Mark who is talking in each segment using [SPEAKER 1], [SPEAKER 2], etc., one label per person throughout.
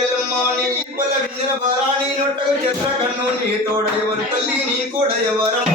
[SPEAKER 1] గొడ్డెలమ్మ నీ ఈపల వింజన భారాణి నొట్టకు చెత్త కన్ను నీ తోడ ఎవరు తల్లి నీ కూడా ఎవరమ్మ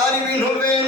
[SPEAKER 1] দাঁড়িয়ে হলবে